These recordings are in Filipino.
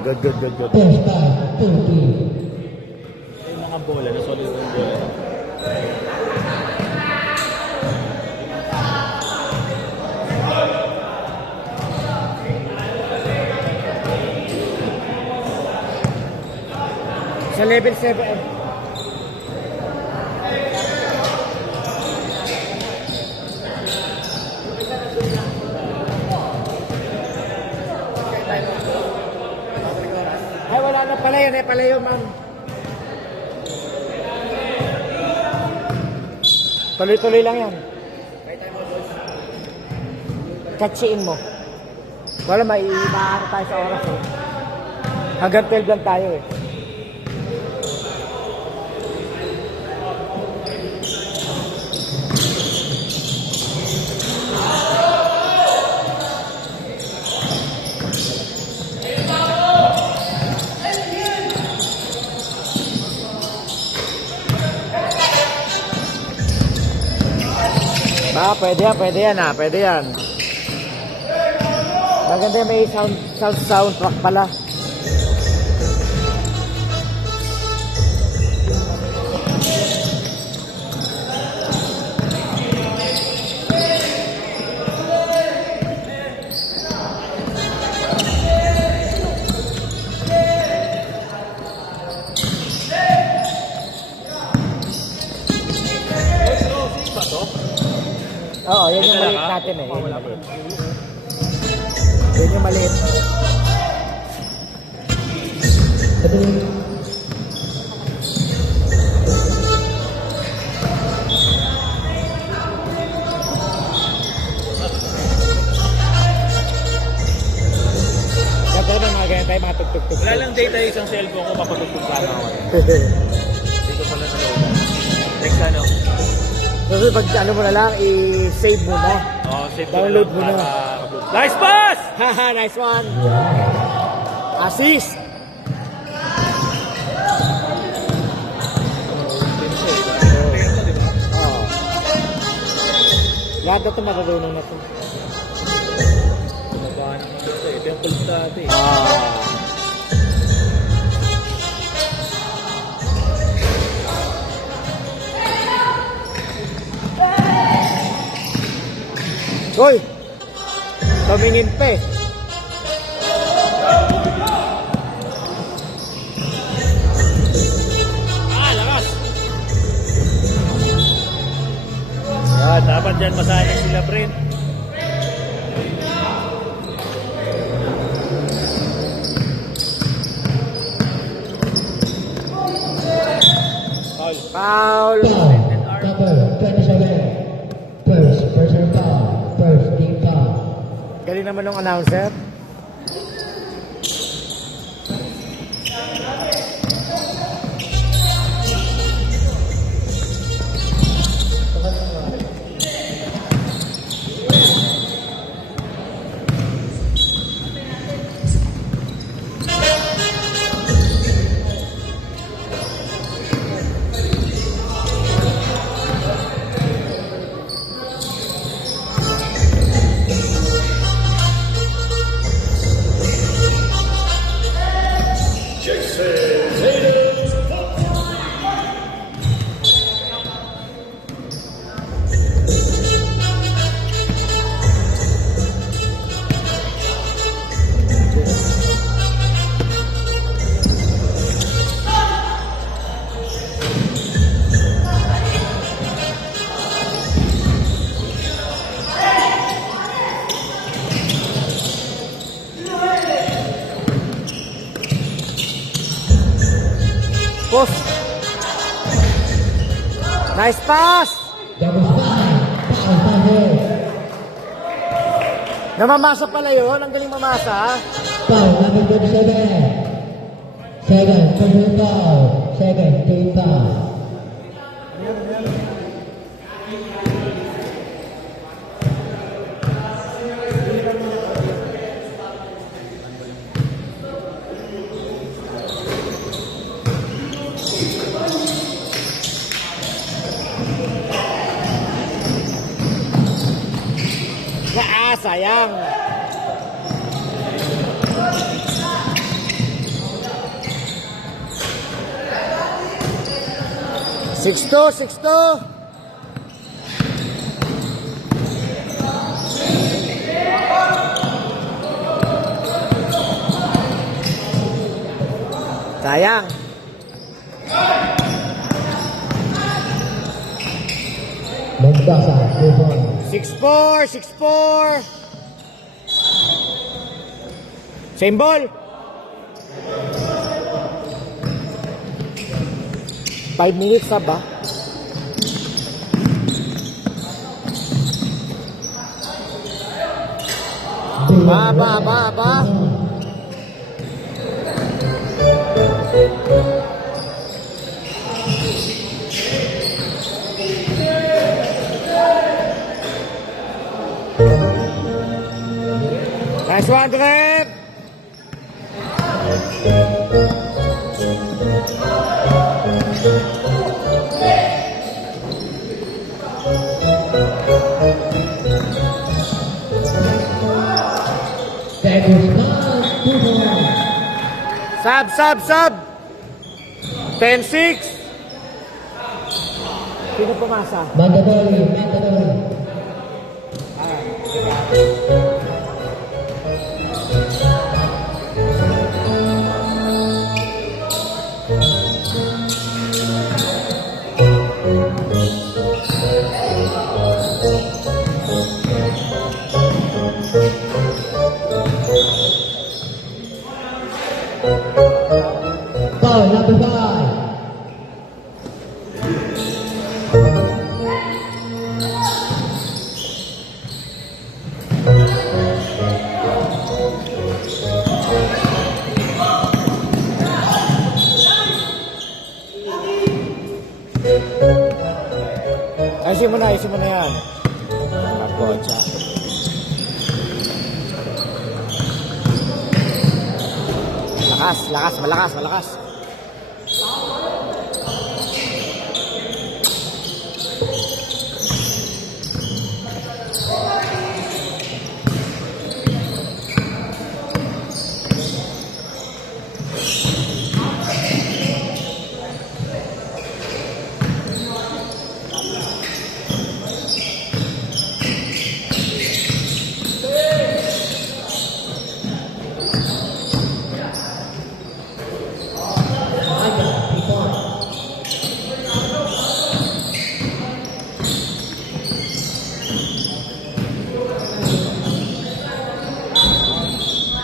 Good, good, good, good. First time, 30. Yung mga bola, na solid yung bola. Sa level 7. Ay, wala na pala yun. Pala yun, ma'am. Tuloy-tuloy lang yan. Katsiin mo. Wala, maiibahan tayo sa oras eh. Hanggang 12 lang tayo eh. Pwede yan pwede yan. Maganda may sound track pala. Oo, yan yung maliit natin eh. Yan yung maliit. Yan yung maliit. Ganda na mga ganyan tayo, mga tugtog-tugtog. Wala lang data isang cellphone ko, papatugtog sana ako. Hindi ko pala naloadan. Next ano? Kasi pag ano mo na lang, i-save mo na. Oh, save Download mo na. Nice pass! Haha, nice one. Assist. Oh. Lahat na ito matutulong na ito. Tumabahan naman ito eh. Ito yung kulit dati. Hoy! Tumingin pa eh. Lakas! Yan, dapat dyan masanay sila, Brent. Foul. Number 27. First personal foul. First team foul. Galing naman ng announcer. Post. Nice pass. Double five. Foul. Namamasa pala yun. Ang galing mamasa. Foul number 27. Second personal foul. Second team foul. Sayang. 6-2, 6-2. Sayang. Mombasa, move on. 6-4, 6-4. Same ball. 5 minutes na ba? Ba. Nice one, Drep. Sub. 10-6. Sino pumasa? Mandatory. Foul number 5. Ayusin mo na yan. Kapotsa. Malakas.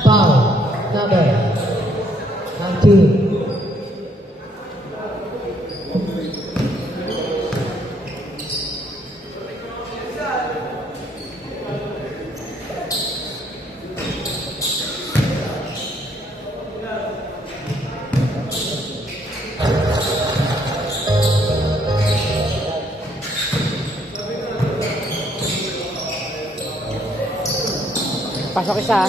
Foul number 19. Pasok isa.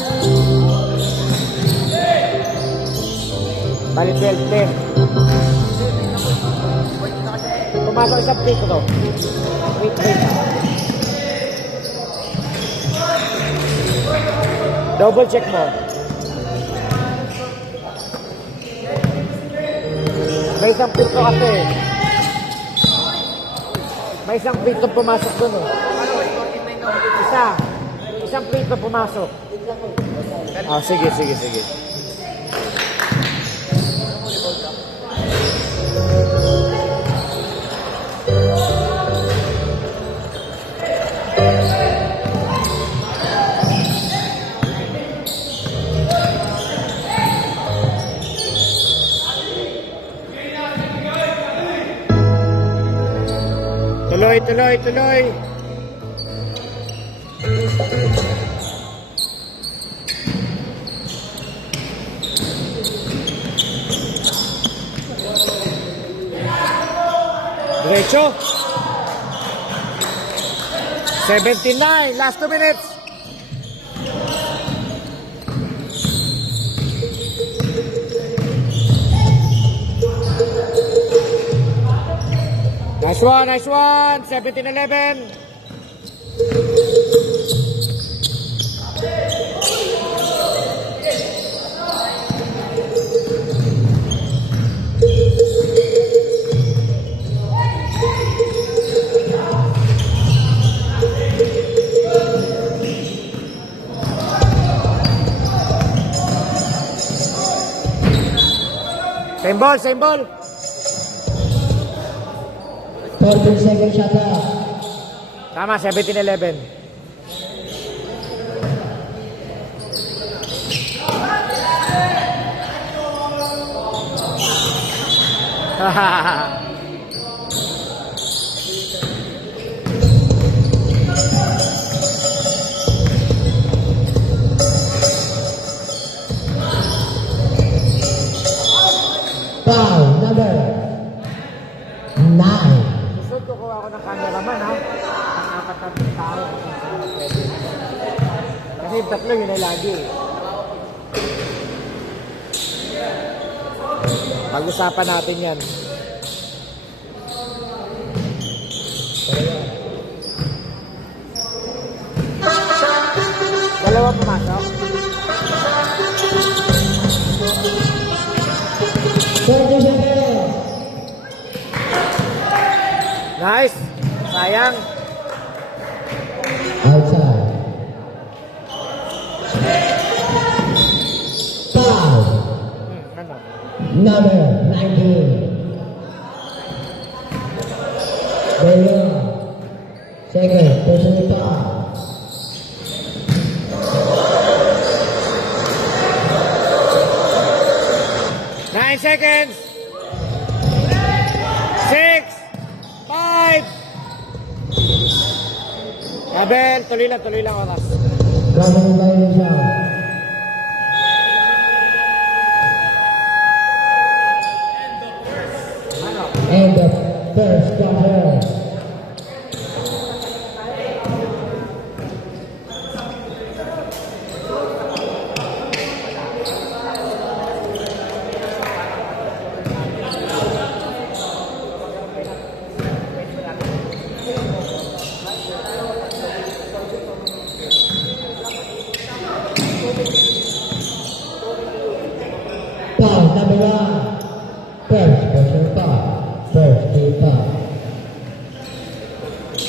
Bali 12-10. Pumasok isang pick ko to. Wait. Double check mo. May isang pick ko kasi. May isang pick ko pumasok dun eh. Isang pick ko pumasok. Sige. Tuloy. Diretso. 79, last 2 minutes. Nice one. 17-11. Same ball, same ball. 14 seconds shot clock. Tama, 17-11. Foul number 9. Gusto ko kuha ako ng cameraman, ha? Ang apat na tao. Kasi yung tatlo yun ay lagi. Pag-usapan natin yan. Dalawa pumasok. 20 seconds. Nice. Sayang. Outside. Foul Ano? number 19. Dalawa. Second, personal foul. 9 seconds. 6, 5. Abel, tuloy lang oras. Traveling violation. End of first quarter. Foul number 1. First personal foul. First team foul.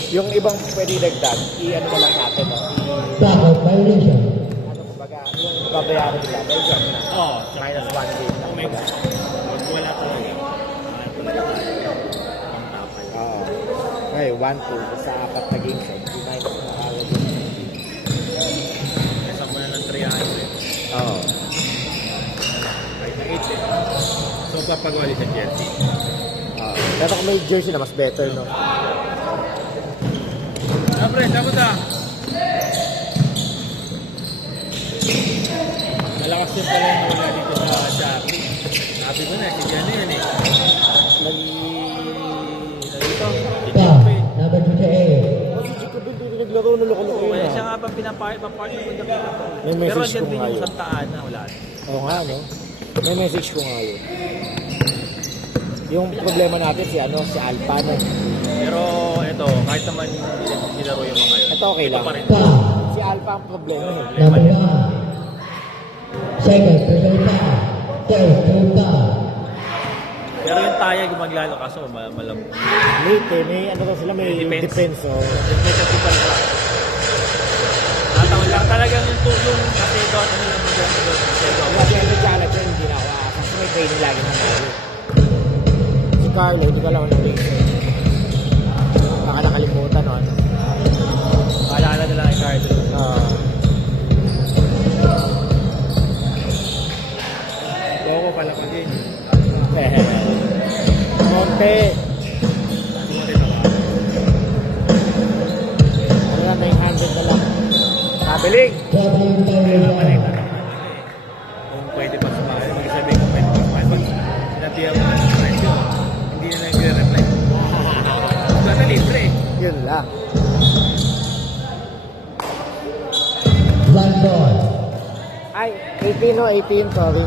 Yung ibang pwede dagdag, i-ano na lang natin, no? Travel violation. Ano kumbaga, yung babayaran nila, may job na. Oo. Minus 1 game na kumbaga. Wala talaga. Oo. Okay, 1-2 sa 4 na games, eh. Di minus na kagad. Kesa mo na ng 300. Oo. Kahit na 8 eh. So, papagawa din sa jersey. Pero kung may jersey na, mas better, no? Pre, dapat malakas yung pala yung wala dito sa Jackie. Sabi ko na, si Jano yun eh. Nalito. Foul number 28. Kasi si Jacob hindi naglaro ng loko-loko Kaya yun, siya ah. nga pa pinapart ng bunda. May Pero message andyan ko din nga yung yun. Santa Ana, wala. Oo nga, no? May message ko nga yun. Yung problema natin si Alpha, no? Pero ito, kahit naman sinaro yung mga yun. Ito okay lang. Pa rin. Foul Si Alpha ang problema, eh. number 1. Second personal foul. Third team foul. Pero yung taya yung maglalo kaso, malam. Late, eh. May ano daw sila, may Defense. defense, oh. Defensive pa rin. Nataon lang talagang yung tulong kasi doon ano lang magandang Wala siya yung challenge yun, hindi na ako aasas. May training lagi na tayo. Si Carlo, hindi ko alam ng reason. Baka nakalimutan, no? Ano? Maalala na lang kay Carlo. Loko pala ko din. Monte. Ano na, 900 na lang. Kabiling. Traveling violation. Kung pwede pa sumahin, mag-sabi kung pwede pa sumahin. Pag sinabihan mo na ng friend yun, hindi na nag-reply. Sana libre eh. Yun lang. One ball. Ay, 18 no, 18, sorry.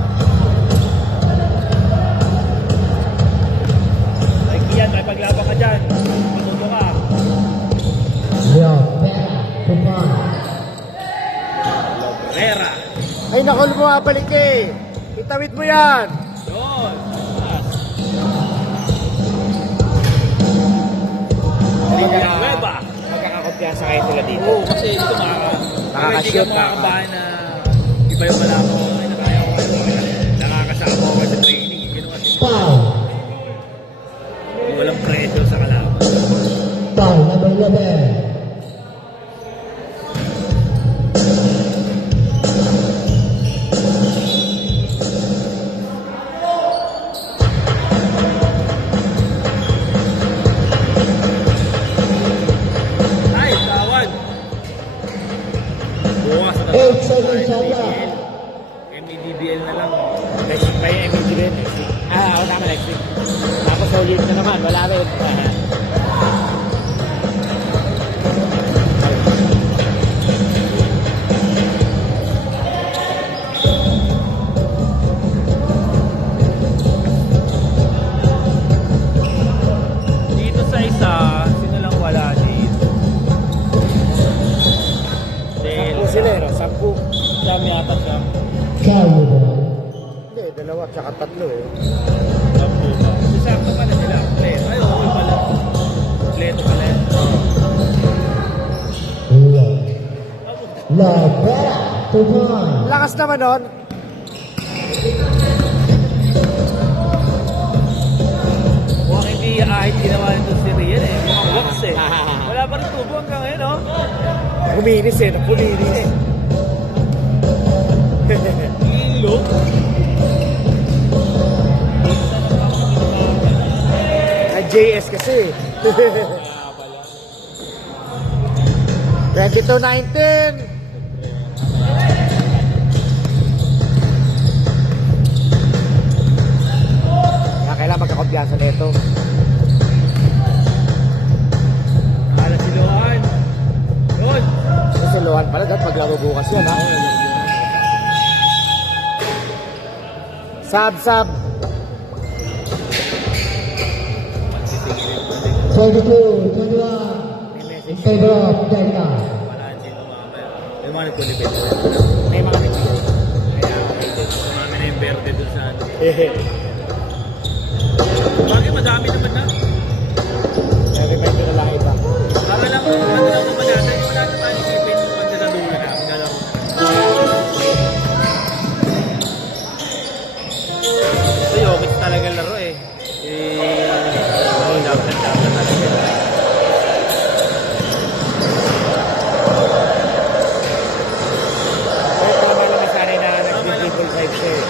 Ay, Kian, may paglabang ka dyan. Matuto ka. Leo Vera. Kupon. Rera. Ay, naku, bumabalik eh. Itawid mo yan. Yun. Nueva. Magkakakumpiyansa kayo sila dito. Oo, kasi dito Nakaka-shoot, hindi ka makakabahan na iba yung malaman mo. Ay, nakaya ko. Nakakasama ko sa training. Ginawa din Foul. Walang pressure sa kalaban. Foul number 11. Ay, tawad. Bukas na 8 seconds shot clock. MEDBL na lang. Next week pa yung MLG rin. Next week. Oo, tama next week. Tapos ulit na naman. Wala rin. Dito sa isa, sino lang wala dito? Sampu sila eh. No? Sampu. Dami yata siya. Foul number 1. Hindi, dalawa tsaka tatlo eh. Sampo ba? Sakto pala sila. Kompleto. Ay, okay pala. Kompleto pala yan. Labera. 2 points. Lakas naman nun. Mukhang hindi ahit ginawa nito si Riel eh. Mukhang wax eh. Wala pa rin tubo hanggang ngayon, oh. Kuminis eh. Kuminis eh. Ilo. Ang JS kasi eh. 22-19. Kaya kailangan magkakumpiyansa na ito. Ala si Lohan. Yun. Kasi Lohan pala, dapat maglaro bukas yan ha. Sab. 22, 21. In favor of Delta. Wala sino mamaya. May mga nagpulipid. May mga nagpigil. Kaya sumami na yung verde dun sa ano. Bagay madami naman na. Remember na lang iba. Para lang, ano lang naman natin. Wala naman isipin yung pagkakadulo na. Magalaw. Ito yung Jokic talaga laro eh. Dapat talaga. Pero tama naman sana na nag-triple five siya eh.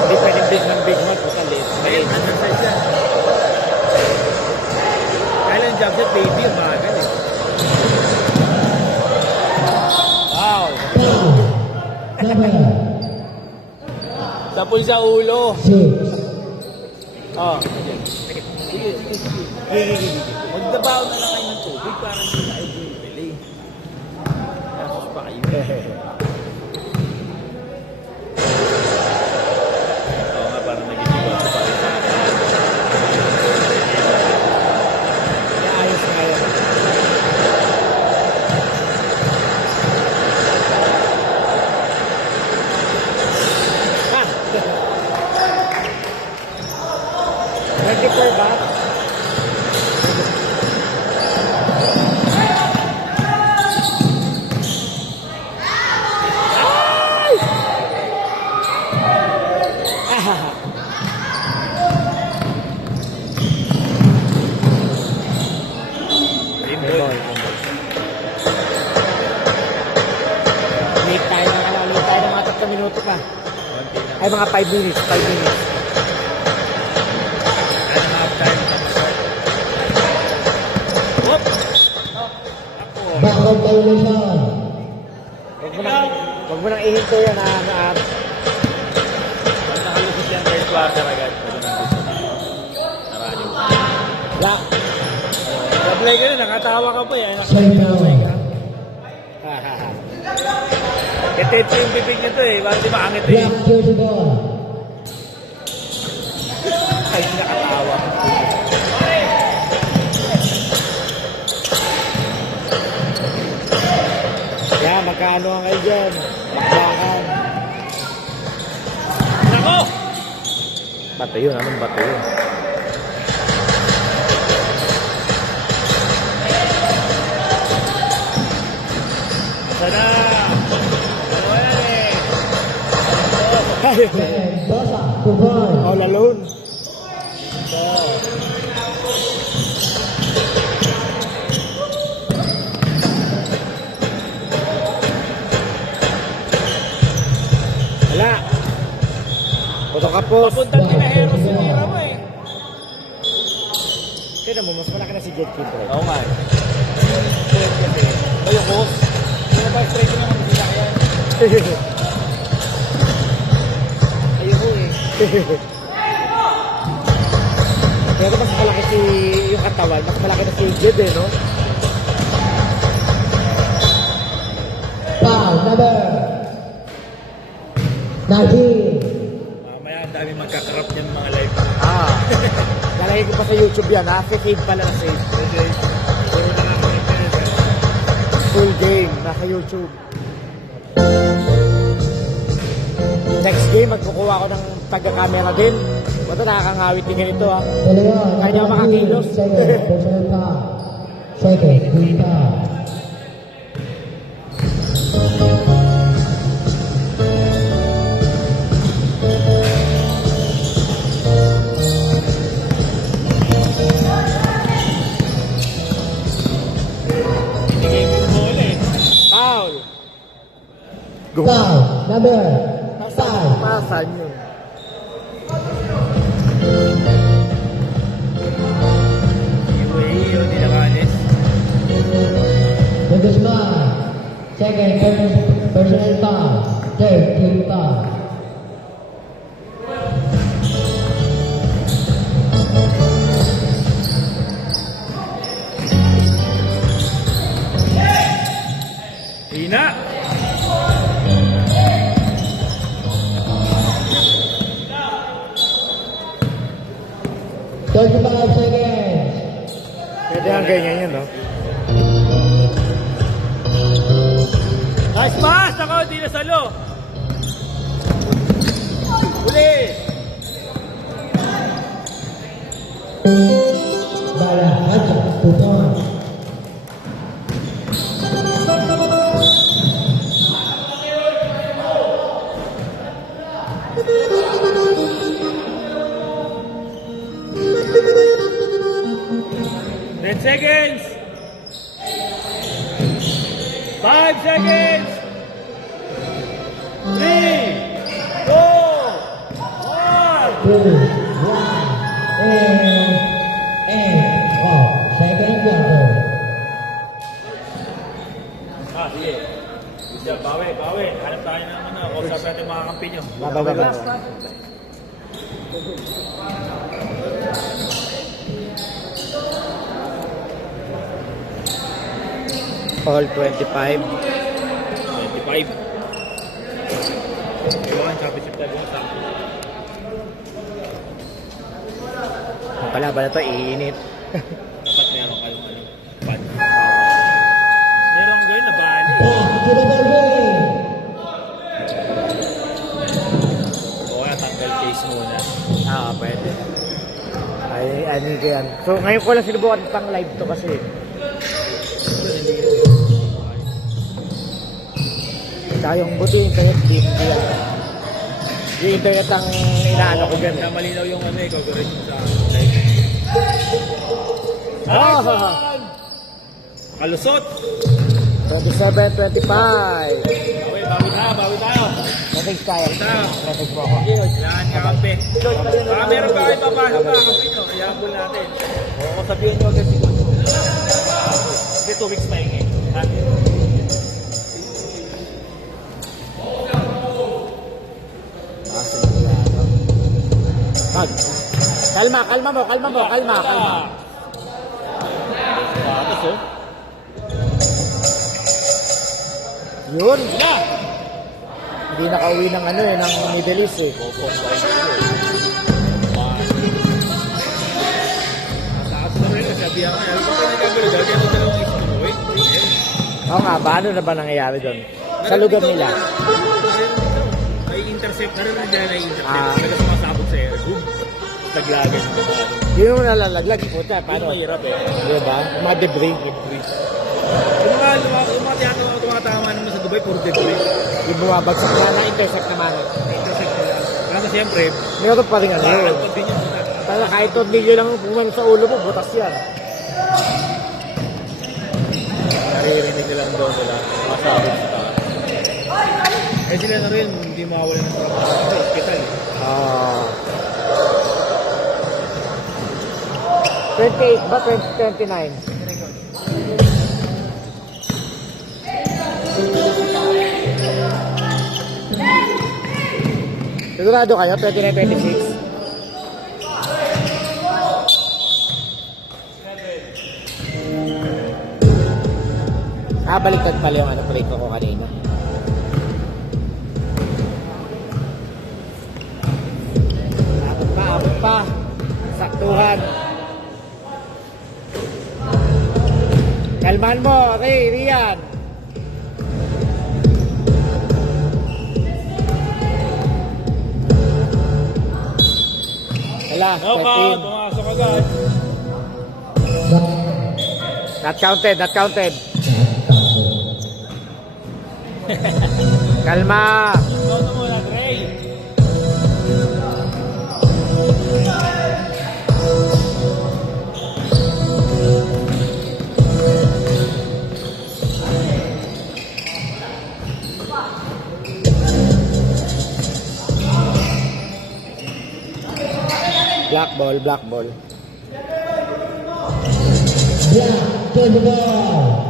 Hindi pwedeng big man, puta late. Ayun, hanggang size yan. Kaya lang jump shot, baby, yung bagal eh. Wow! Foul number Sapul sa ulo. 6. Oh. Sige. Magdabaw na lang kayo ng tubig para hindi tayo bumibili. Tapos pa kayo. Oo nga, parang nagiging pa rin sa akin. Ayos na yun. Ha! 24 ba? Late tayo ng mga 3 minuto pa. Ay, mga 5 minutes. 5 minutes. Kaya na half time. Whoop! Backward violation. Huwag mo nang ihinto yan ha. Pag nakalusot yan, third quarter agad. Narani mo. La. Sablay ka na, nakatawa ka pa yan. Save down. Ketete yung bibig nito eh. Bakit di maangit eh? Black jersey ball. Ay, nakatawa. Yan, magkano ang kayo dyan? Bakbakan. Nako! Bato yun, anong bato yun? Sana! Wala eh. Mendoza, 2 points. All alone. Puto ka po. Papuntang Pinahero si Tira mo eh. Tignan mo, mas malaki na si Jet Kid. Oo nga. Ayun ko. Ano ba straight na naman sila yan? Ayoko eh. Pero mas malaki si yung katawan, mas malaki na si Jet eh, no? Foul number 19. Mamaya ang dami magkakarap niyan mga live. Lalagay ko pa sa YouTube yan, ha? Save pala na save. Okay. Puro na lang mga internet. Full game, nasa YouTube. Next game, magkukuha ako ng taga-camera din. Bato nakakangawit din ganito, ha? Dalawa. Kaya number makakilos. 3, second, personal foul. Second, team foul. Tingin mo yung bola eh. Foul! Foul number 5. Pasan yun. Yung dinakanis. Guzman. Second, personal foul. Third, team foul. Hina! 35 seconds. Pwede ang ganyan yun, no? Nice pass! Ako, di na salo. Uli! Bala, hacha, 2 points. Ten seconds! 5 seconds! 3, 2, 1! 2, 1, and off. Second quarter. Sige. Siya, bawi. Hanap tayo ng ano. Kausap natin mga kampi nyo. Baba. All 25. 25. Iwan, championship tayo sa Ang kalaban na to, iinit. dapat meron kayong ano. Pad. Meron ganyan na bali. Back to the ball game. O kaya tanggal case muna. Pwede. Ay, ano yan. So, ngayon ko lang sinubukan pang live to kasi. Tayong buti internet din. Yung internet ang inaano ko dyan. Na malinaw yung ano eh. Configuration sa live. Oh! Kalusot! 27-25. Bawi tayo. Message tayo. Tayo. Message mo ako. Kailangan nga kampi. Baka meron pa kayo papasok mga kampi nyo. Ihabol natin. O sabihin nyo agad si Coach. Kasi 2 weeks pa hingi. Pag. Kalma mo. Tapos oh. Yun. Na! Hindi nakauwi ng ano eh, ng Middle East eh. Taas na rin. Sabihan ka. Alam ko pa nagkagalo. Gagawin mo dalawang isip mo. Wait. Oo nga ba? Ano na ba nangyayari doon? Sa lugar nila. Ay intercept. Narinig nila na intercept. Talaga sumasabot sa air. Boom. Taglagan. Yun yung nalalaglag. Puta, Paano? paano? Mahirap eh. Diba? Mga debris. Yung mga tumatama naman sa Dubai, puro debris. Yung bumabagsak na, na-intersect naman. Intercept nila. Kaya siyempre, Meron pa rin ano yun. parang din yun. Para kahit tornilyo lang pumano sa ulo mo, butas yan. Naririnig nilang doon nila. Masabot sa taas. Eh sila na rin, hindi mawawala ng trabaho sa hospital eh. 28 ba? 29? Sigurado kayo? 29-26? Baliktad pala yung plate ko kanina. Abot pa. Saktuhan. Kalman mo, okay, Rian. Wala, 13. Pumasok agad. Not counted, not counted. Kalma. Ito muna, Gray. Black ball, black ball. Black to the ball.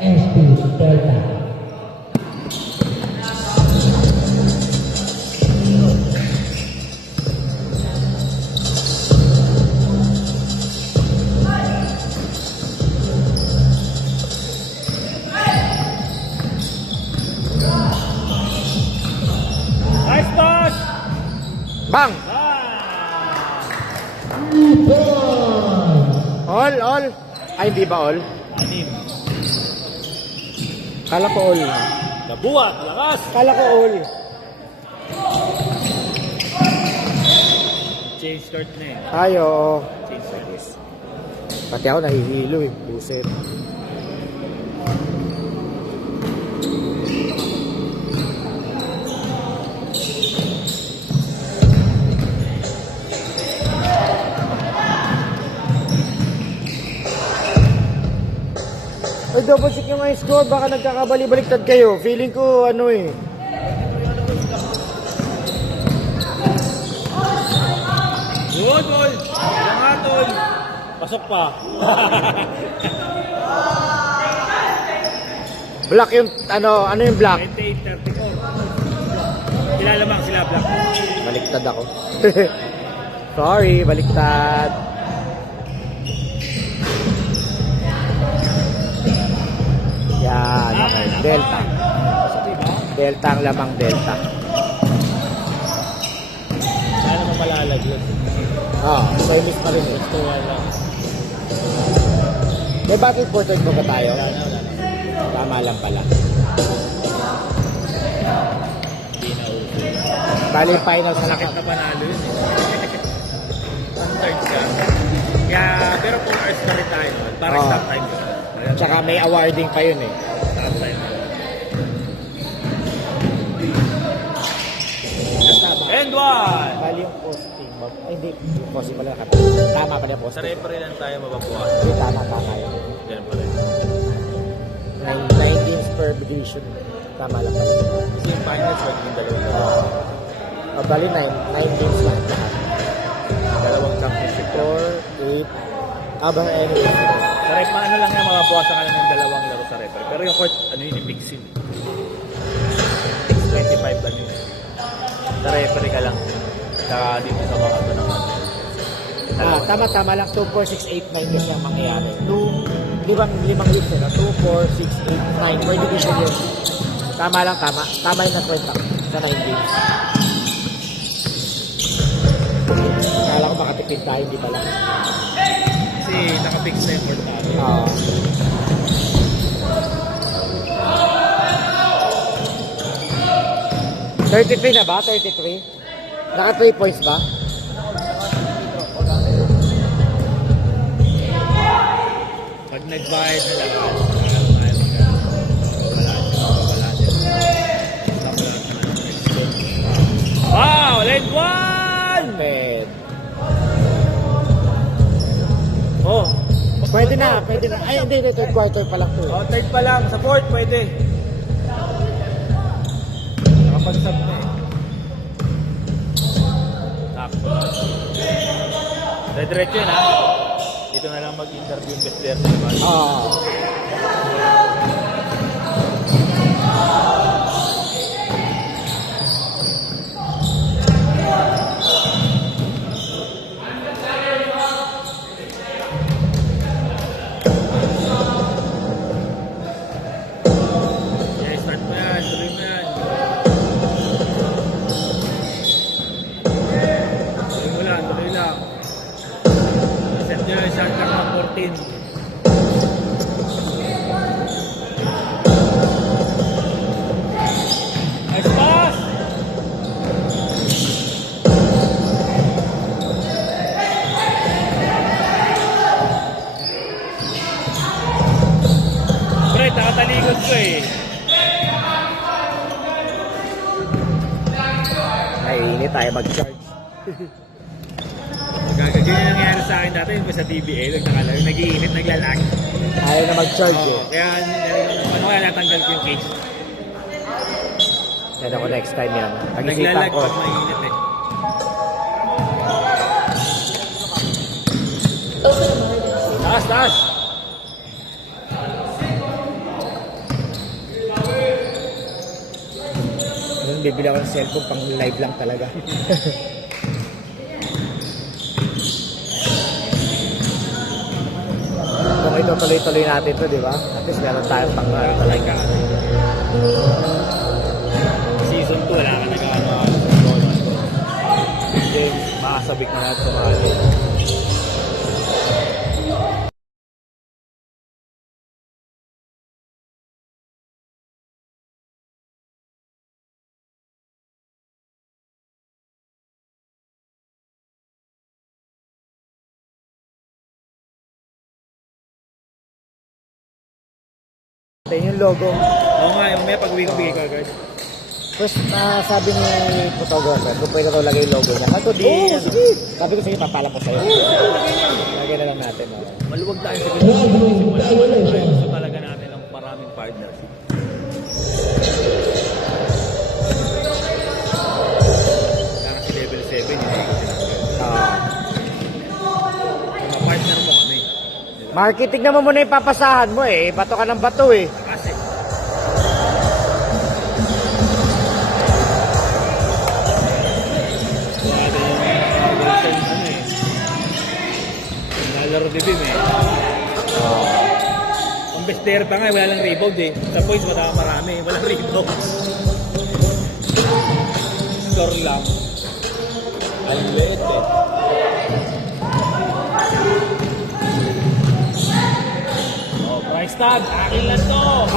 SP Delta. Nice toss! Bang! Ball. All. Ay, hindi ba all? Anim. Kala ko all. Nabuhat, lakas! Kala ko all. Change start na eh. Ay, oo. Change start. Pati ako nahihilo eh. Buset. Ay, double check yung score. Baka nagkakabali-baliktad kayo. Feeling ko, ano eh. Good, Tol! Yan nga, Tol! Pasok pa. Black yung, ano yung black? 28-34. Sila lamang, sila black. Baliktad ako. Sorry, baliktad. Yan, okay. Delta. Pasok, diba? Delta ang lamang delta. Kaya naman malalagyan. Service pa rin eh. Ito, wala. May battle for third ba tayo? Wala na. Tama lang pala. Hindi na uso. Bali final sa Sakit na panalo yun eh. One third ka. Kaya, pero 4 hours na rin tayo. Parang stop time yun. Tsaka may awarding pa yun eh. Stop time yun. And one! Bali yung posting ba? Ay, hindi. Yung posting pala. Tama pala yung Sa posting. referee lang tayo mababukas. Hindi, tama yun. Ganun pala. 9 games per division. Tama lang pala. Kasi yung finals, wag yung dalawa. Bali 9 games lahat. Dalawang championship. 4, 8. Abang anyway. Sa rep, ano lang yan, makabukasan ka lang ng dalawang laro sa referee. Pero yung court, ano yun, i-fix yun. 625 lang yun. Sa referee ka lang. Saka dito sa mga ito naman. Tama lang. 2, 4, 6, 8, 9 kasi ang mangyayari. 5 weeks na. 2, 4, 6, 8, 9. Per division yun. Tama lang. Tama yung na-kwenta sa 9 games. Kala ko makatipid tayo, hindi pala. Kasi naka-fix na yung court natin. Oo. $33 na ba? 33? Naka 3 points ba? Pag nag-bayad na lang, wow! Leg 1! Pwede. Oh! Pwede na. Ay, hindi. Third quarter pa lang to. Oh, third pa lang. Sa fourth, pwede. Dire-diretso yun ha. Dito na lang mag-interview yung best player sa iba. Yeah, start mo yan. Tuloy mo yan. Tuloy mo lang. Tuloy lang. Set nyo yung shot clock ng 14. Nice pass! Pre, nakatalikod ko eh. Naiinit tayo mag-charge. Ganyan yung nangyari sa akin dati yung sa TBA, nagtakalaro, nag-iinit, naglalag. Ayaw na mag-charge Oo, eh. kaya ano kaya natanggal ko yung case. Yan ako next time yan. Pag-isipan Naglalag ko. pag mainit eh. Taas, taas! Ngayon, bibili ako ng cellphone pang live lang talaga. Kung ito tuloy-tuloy natin to, di ba? At least meron tayong pang Talaga. Season 2, wala ka nagawa sa James, makasabik na natin sa mga Ito yung logo. Oo nga, yung may pag-uwi ko bigay ko agad. First, sabi ni photographer, kung pwede ko lagay yung logo niya. Ito di, sige. Sabi ko, sige, papala ko sa'yo. Lagay na lang natin. Maluwag tayo sa gano'n. Gusto talaga natin ng maraming partners. Kaya kasi level 7, hindi ko sinabi. Mga partner mo kami. Marketing naman muna yung papasahan mo eh. Bato ka ng bato eh. Kasi, nalaro din din eh. Ang best player pa nga, wala lang rebound eh. Sa points, marami. Walang rebound. Score lang. Ang liit eh. Oh, price tag. Akin lang to. Ito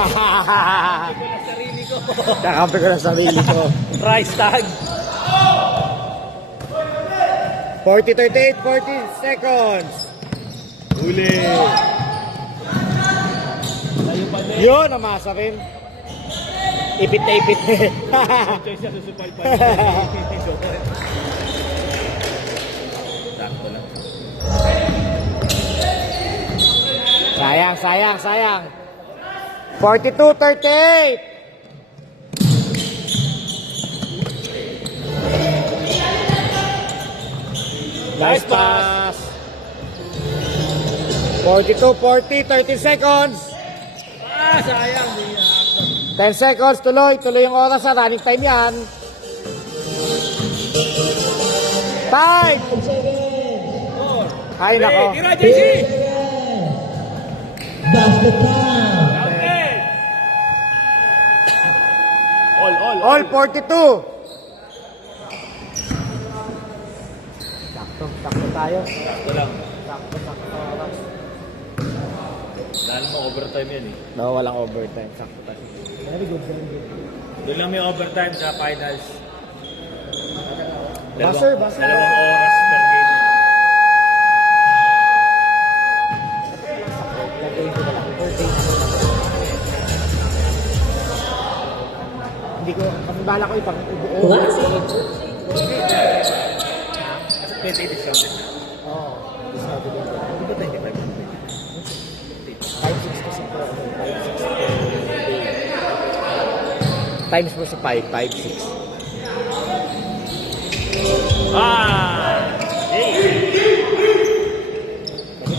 lang sarili ko. Kakampi ko ng sarili ko. Price tag. 40, 38, 40 seconds. Huli. Tayo pa din. Yun, namasa rin. Ipit na ipit. Choice na susupal pa. Sakto lang. Sayang, sayang, sayang. 42, 38. Nice pass. 42, 40, 30 seconds. Ah, sayang. 10 seconds, tuloy. Tuloy yung oras sa running time yan. 5. Ay, nako. Tira, JC! Basket time. Okay. All 42. Sakto, sakto tayo. Sakto lang. Sakto, sakto oras. Dahil mo overtime yan eh. No, walang overtime. Sakto tayo. Very good, very good. Doon lang may overtime sa finals. Buzzer, buzzer. Dalawang oras per game. Lagay ko na lang. Per day. Hindi ko, kami bala ko ipang ibuo. Kasi 20 discounted na. Oo. Discounted ko. Hindi ba 25? 5-6 kasi po. 5-6 times mo sa 5, 5-6. Ah! Hey!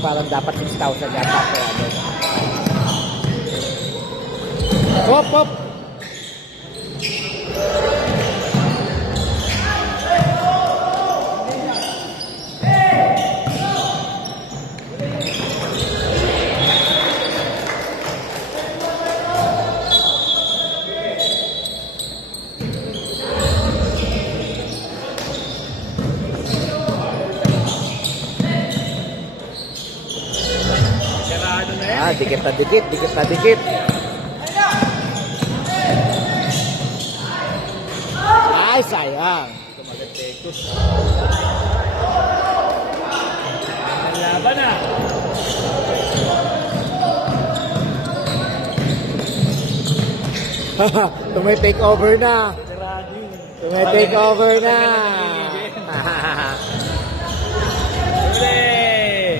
parang dapat 6,000 yata per ano. Hop, hop! Sarado na yan. Ah, dikit na dikit, dikit na dikit. Ay, sayang. Tumagat Tekos. Ang laban na. Tumay take over na. Sarado yun. Tumay take over na. Uli!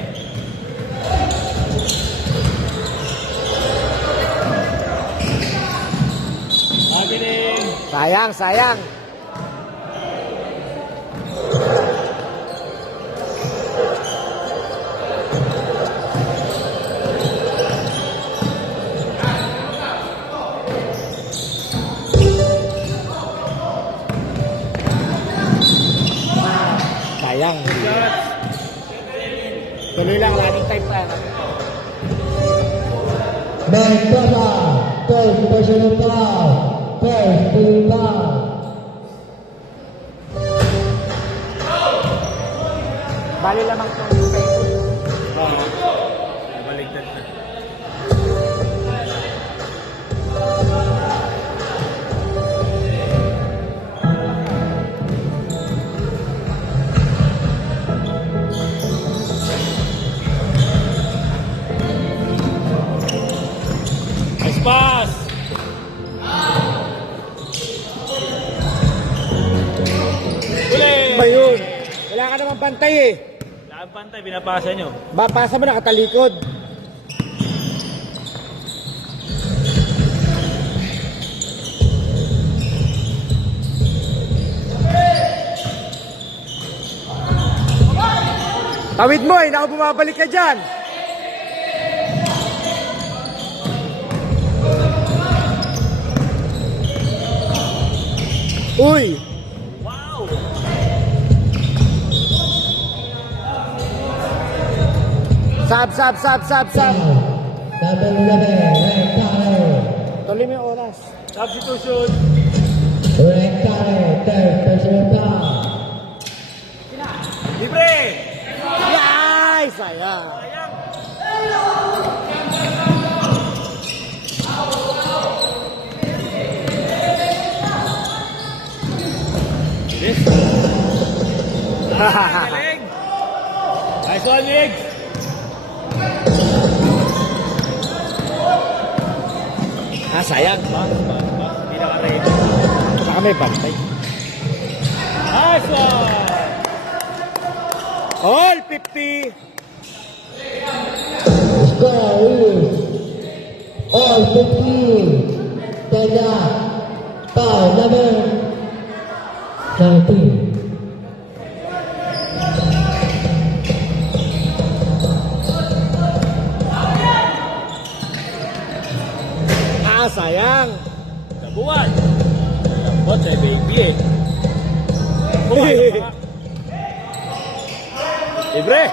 Mabiling! Sayang, sayang. Sayang. Shots! Tuloy lang, running time pa. Mendoza, first personal foul. First team foul. Bali lamang ito. Oo. Baligtad na. Nice pass! Uli! Ba yun? Wala ka naman pantay eh. Lahat pantay, binapasa nyo. Pasa mo nakatalikod. Tawid mo eh, naku bumabalik ka dyan. Uy! Wow! Sab. Foul. Number 11, Rectare. Tuloy mo yung oras. Substitution! Rectare, third personal foul. Libre! Yay! Sayang. Sayang! Yes! Galing! Nice one, Migs! Sayang. Hindi naka-ready. Baka may bantay. Nice one! All 50. Score is all 15. Stand up. Foul number 19. Sayang. Dabuan! Lambot eh, baby eh. Buhay pa. Libre!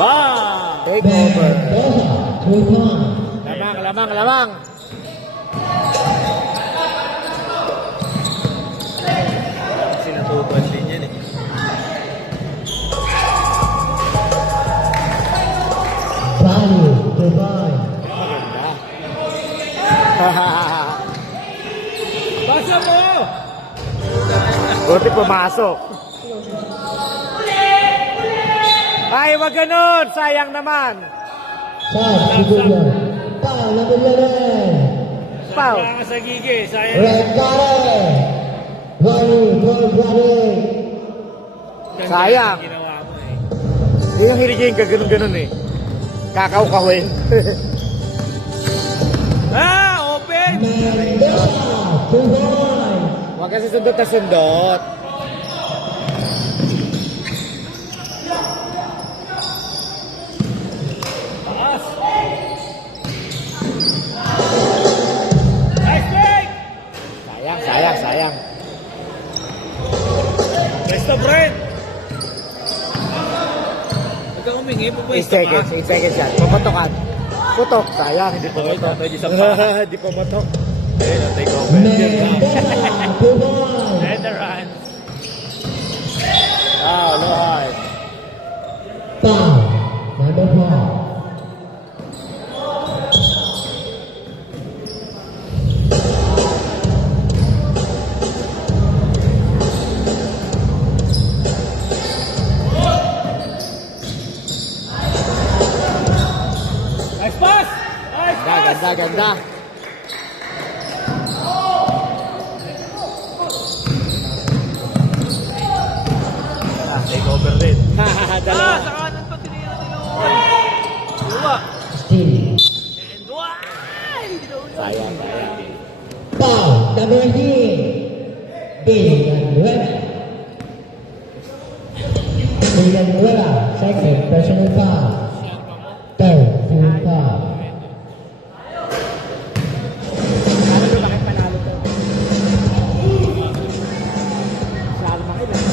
Bang! Take over. Mendoza, 3 points. Lamang. Sinatuban din yan eh. Value, 2 points. Basa mo! Buti pumasok. Ay, wag ganun. Sayang naman. Foul, Sigurdo. Foul number 11. Foul. Sayang ka sa gigi. Sayang. Rectare. Value, 12 value. Ganda Sayang. yung ginawa mo eh. Yun yung hirigin ka, ganun eh. Kakaw-kawin. Open! Mendoza, 2 points. Huwag kasi sundot na sundot. pwesto ka. 8 seconds yan. Puputokan. Putok. Sayang. Hindi pa ito. Pwede sa pa. Di pumotok. Ayun, ang take over. Mendela, 2 Veteran. Low hard. Foul. Number 4. Nice pass! Nice pass! Ganda. Take over din. Dalawa. Sa kanan pa tinira nila. Dua. Steal. And dua. Sayang. Foul. Number 18. Villanueva. Villanueva. Second personal foul. Third team foul. Ano ba bakit panalo to? Salma kayo lang.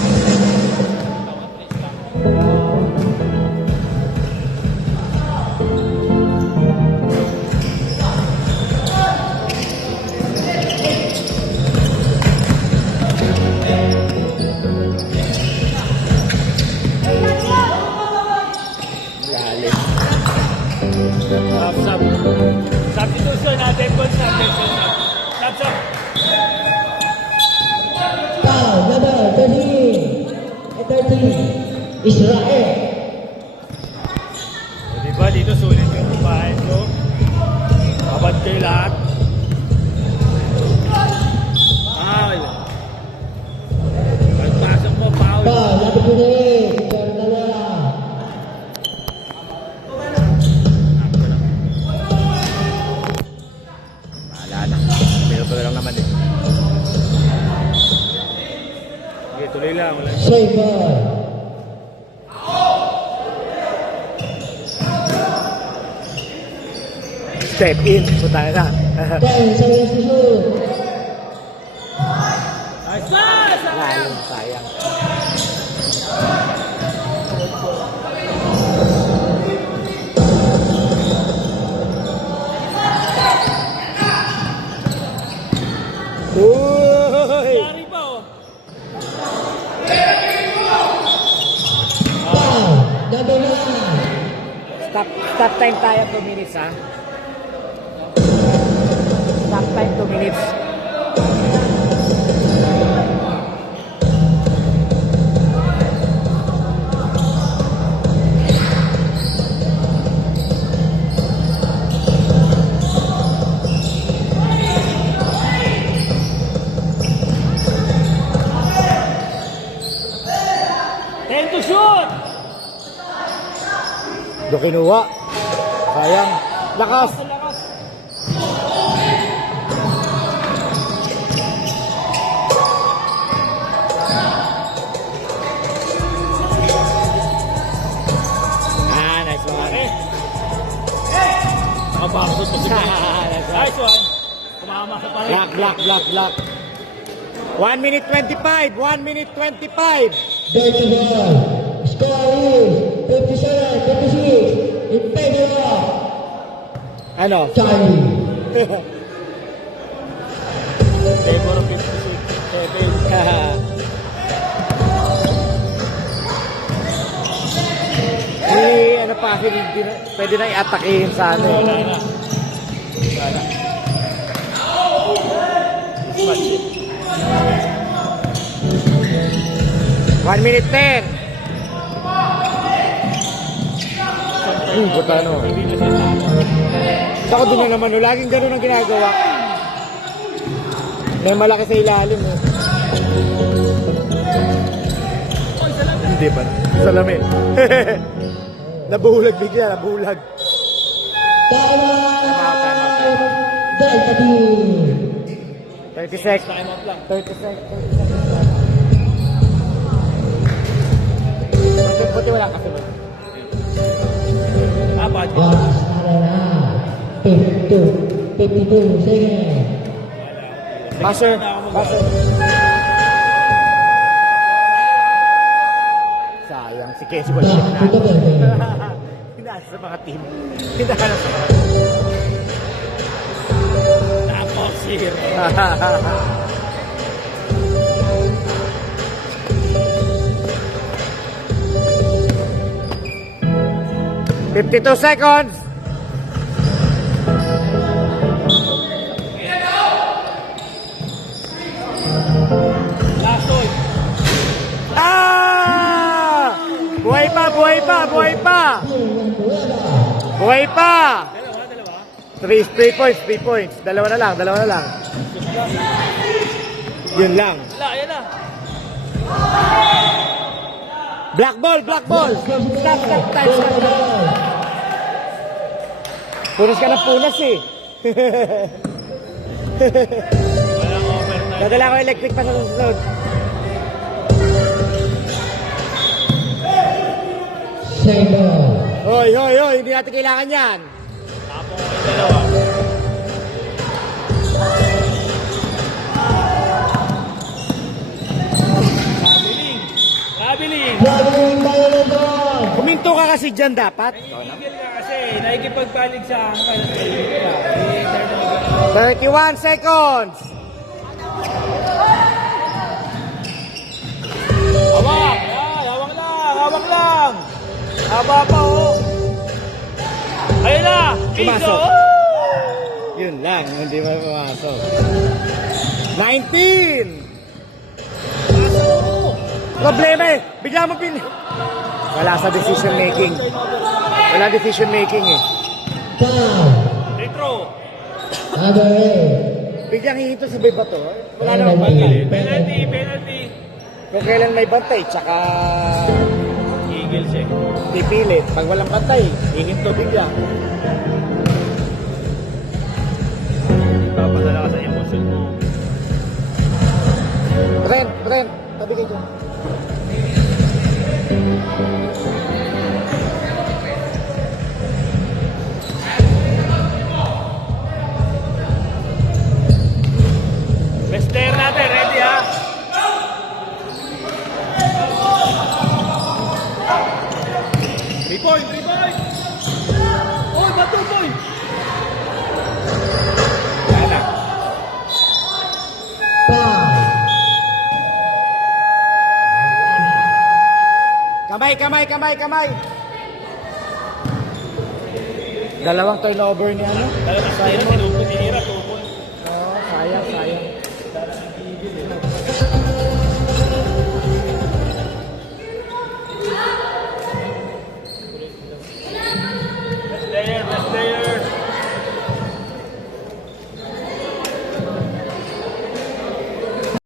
Lalim. Sub. Substitution natin. Sub. Foul. Number 13. 13. Israel. Diba dito sulit yung babae ko. Abad kayo lahat. Foul. Pagpasok mo, foul. Foul. Number 28. Villanueva. Wala na. Pero lang naman eh. Okay, tuloy lang. Wala. Save ball. Step in. Punta na. 10 seconds to shoot. Nice pass! Lalim. Sayang. Uy! Yari pa oh. Foul. Number 9. Stop time tayo 2 minutes ha. Stop time 2 minutes. Ten to shoot! Do kinuha. Sayang. Lakas. Nice one. Nakabakot pa si Ben. Nice one. Kumama ka pa rin. Block. 1 minute 25. 1 minute 25. Dirty ball. Score is 57, 56 in favor of Ano? Charlie. Favor of 56. Ano pa kasi pwede na i-atakihin sa ano. Wala na. 1 minute 10. Buta no. Hindi na siya. Ako din na naman, laging ganun ang ginagawa. May malaki sa ilalim eh. Hindi pa. Salamin. Nabuhulag bigla, nabuhulag. Time. Delta team. 30 seconds. Time out lang. 30 seconds. Puti wala kasi ba? Apat. Watch now. 52 seconds. Passer. Sayang si Casey wala Back to the na. building. sa mga team. Hinahanap sa mga Tapos, zero. 52 seconds. Last one. Ah! Buhay pa, buhay pa, buhay pa. Buhay pa. Dalawa. 3 points, 3 points. Dalawa na lang. Yun lang. Wala, ayan na. Black ball. Stop, time, stop. Punas ka ng punas eh. Walang overtime. Dadala ko electric pa sa susunod. Second. Hoy, hindi natin kailangan yan. Tapos yung dalawa. Kabiling. Traveling violator. Huminto ka kasi dyan dapat. Tigil ka kasi. Nakikipagpalig sa angkan. 31 seconds. Hawak! Hawak lang! Haba pa, oh! Ayun na! Piso! Pumasok. Yun lang, hindi mo pumasok. 19! Problema eh. Bigla mo wala sa decision making. Wala decision making eh. Foul. Retro! Number 8. Biglang hihinto sa may bato. Wala namang bantay. Penalty! Kung kailan may bantay, tsaka Eagles eh. pipilit. Pag walang bantay, hihinto bigla. Papadala ka sa emosyon mo. Trent, tabi kayo dyan. Best player natin, ready ha? Three point! Oh, bato point! Wala. Foul. Kamay. Dalawang turnover ni ano? Talagang tinira, tinira, 2 points.